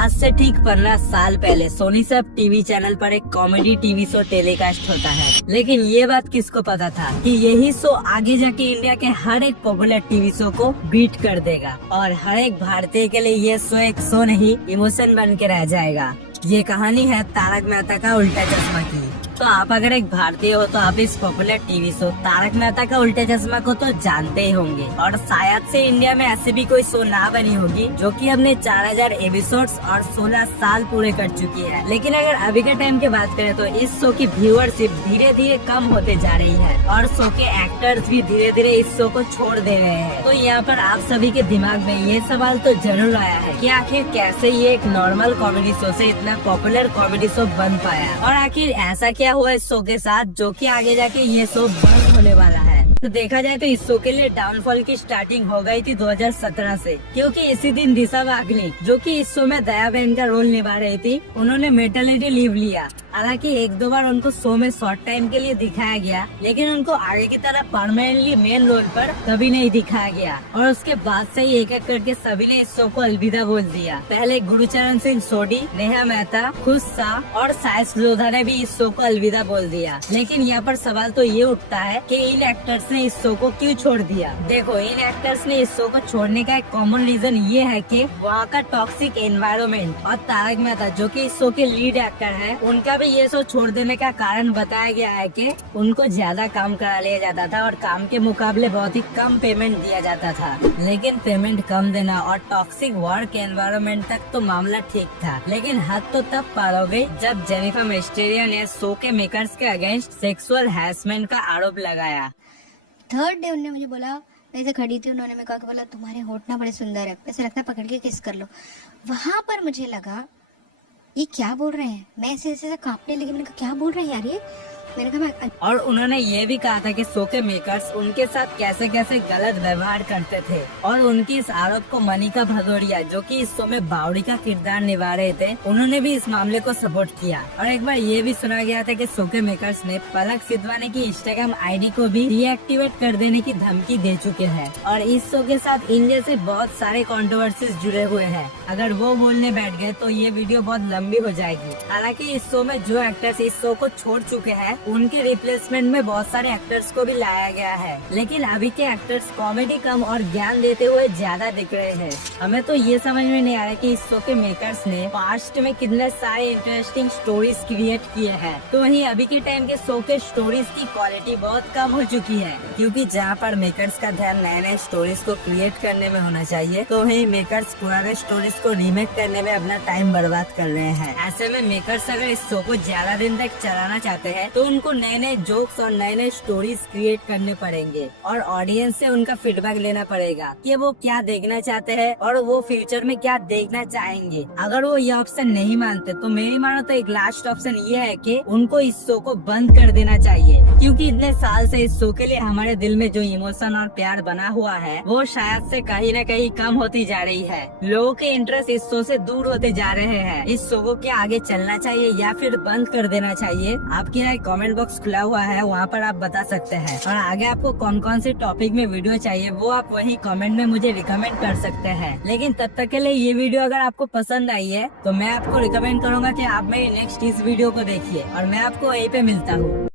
आज से ठीक 15 साल पहले सोनी सब टीवी चैनल पर एक कॉमेडी टीवी शो टेलीकास्ट होता है, लेकिन ये बात किसको पता था कि यही शो आगे जाके इंडिया के हर एक पॉपुलर टीवी शो को बीट कर देगा और हर एक भारतीय के लिए ये शो एक शो नहीं, इमोशन बन के रह जाएगा। ये कहानी है तारक मेहता का उल्टा चश्मा की। तो आप अगर एक भारतीय हो तो आप इस popular TV show Taarak Mehta Ka Ooltah चश्मा को तो जानते ही होंगे, और शायद से इंडिया में ऐसी भी कोई शो ना बनी होगी जो कि अपने 4000 एपिसोड्स और 16 साल पूरे कर चुकी है। लेकिन अगर अभी के टाइम की बात करें तो इस शो की व्यूअरशिप धीरे धीरे कम होते जा रही है और शो के एक्टर्स भी धीरे धीरे इस शो को छोड़ दे रहे हैं। तो यहाँ पर आप सभी के दिमाग में ये सवाल तो जरूर आया है कि आखिर कैसे ये एक नॉर्मल कॉमेडी शो से इतना पॉपुलर कॉमेडी शो बन पाया, और आखिर ऐसा क्या हुआ इस शो के साथ जो कि आगे जाके ये शो बंद होने वाला है। तो देखा जाए तो इस शो के लिए डाउनफॉल की स्टार्टिंग हो गई थी 2017 से, क्योंकि इसी दिन दिशा वागनिक जो कि इस शो में दया बहन का रोल निभा रही थी, उन्होंने मेटर्निटी लीव लिया। हालांकि एक दो बार उनको शो में शॉर्ट टाइम के लिए दिखाया गया, लेकिन उनको आगे की तरह परमानेंटली मेन रोल पर कभी नहीं दिखाया गया, और उसके बाद से ही एक एक करके सभी ने इस शो को अलविदा बोल दिया। पहले गुरुचरण सिंह सोडी, नेहा मेहता, खुश शाह और साइस लोधा ने भी इस शो को अलविदा बोल दिया। लेकिन यहाँ पर सवाल तो ये उठता है कि इन एक्टर्स ने इस शो को क्यों छोड़ दिया। देखो, इन एक्टर्स ने इस शो को छोड़ने का एक कॉमन रीजन ये है कि वहाँ का टॉक्सिक एनवायरनमेंट, और तारक मेहता जो कि इस शो के लीड एक्टर है, उनका भी ये शो छोड़ देने का कारण बताया गया है कि उनको ज्यादा काम करा लिया जाता था और काम के मुकाबले बहुत ही कम पेमेंट दिया जाता था। लेकिन पेमेंट कम देना और टॉक्सिक वर्क एनवायरनमेंट तक तो मामला ठीक था, लेकिन हद तो तब पार हो गई जब जेनिफर मेस्टेरिया ने शो के मेकर्स के अगेंस्ट सेक्सुअल हैरेसमेंट का आरोप लगाया। थर्ड डे उन्होंने मुझे बोला, मैं ऐसे खड़ी थी, उन्होंने मेरे को बोला तुम्हारे होठ ना बड़े सुंदर है, ऐसे लगता है पकड़ के किस कर लो। वहां पर मुझे लगा ये क्या बोल रहे हैं, मैं ऐसे ऐसे कांपने लगी। मैंने कहा क्या बोल रहे हैं यार ये, मैंने कहा और उन्होंने ये भी कहा था कि शो के मेकर्स उनके साथ कैसे कैसे गलत व्यवहार करते थे, और उनकी इस आरोप को मनिका भदौरिया जो कि इस शो में बावड़ी का किरदार निभा रहे थे, उन्होंने भी इस मामले को सपोर्ट किया। और एक बार ये भी सुना गया था कि शो के मेकर्स ने पलक सिद्धवानी की इंस्टाग्राम आईडी को भी डीएक्टिवेट कर देने की धमकी दे चुके हैं। और इस शो के साथ इन जैसे बहुत सारे कंट्रोवर्सीज जुड़े हुए हैं, अगर वो बोलने बैठ गए तो ये वीडियो बहुत लंबी हो जाएगी। हालांकि इस शो में जो एक्टर्स इस शो को छोड़ चुके हैं उनके रिप्लेसमेंट में बहुत सारे एक्टर्स को भी लाया गया है, लेकिन अभी के एक्टर्स कॉमेडी कम और ज्ञान देते हुए ज्यादा दिख रहे हैं। हमें तो ये समझ में नहीं आ रहा कि इस शो के मेकर्स ने पास्ट में कितने सारे इंटरेस्टिंग स्टोरीज क्रिएट किए हैं, तो वहीं अभी के टाइम के शो के स्टोरीज की क्वालिटी बहुत कम हो चुकी है, क्योंकि जहाँ पर मेकर्स का ध्यान नए नए स्टोरीज को क्रिएट करने में होना चाहिए, तो वहीं मेकर्स पुराने स्टोरीज को रीमेक करने में अपना टाइम बर्बाद कर रहे हैं। ऐसे में मेकर्स अगर इस शो को ज्यादा दिन तक चलाना चाहते हैं तो उनको नए नए जोक्स और नए नए स्टोरीज क्रिएट करने पड़ेंगे, और ऑडियंस से उनका फीडबैक लेना पड़ेगा कि वो क्या देखना चाहते हैं और वो फ्यूचर में क्या देखना चाहेंगे। अगर वो ये ऑप्शन नहीं मानते तो मेरी मानो तो एक लास्ट ऑप्शन ये है कि उनको इस शो को बंद कर देना चाहिए, क्योंकि इतने साल से इस शो के लिए हमारे दिल में जो इमोशन और प्यार बना हुआ है वो शायद से कहीं न कहीं कम होती जा रही है। लोगों के इंटरेस्ट इस शो से दूर होते जा रहे हैं। इस शो को क्या आगे चलना चाहिए या फिर बंद कर देना चाहिए? आपकी राय कमेंट बॉक्स खुला हुआ है, वहाँ पर आप बता सकते हैं। और आगे आपको कौन कौन से टॉपिक में वीडियो चाहिए वो आप वही कमेंट में मुझे रिकमेंड कर सकते हैं। लेकिन तब तक के लिए ये वीडियो अगर आपको पसंद आई है तो मैं आपको रिकमेंड करूंगा कि आप मेरी नेक्स्ट इस वीडियो को देखिए, और मैं आपको वहीं पे मिलता हूँ।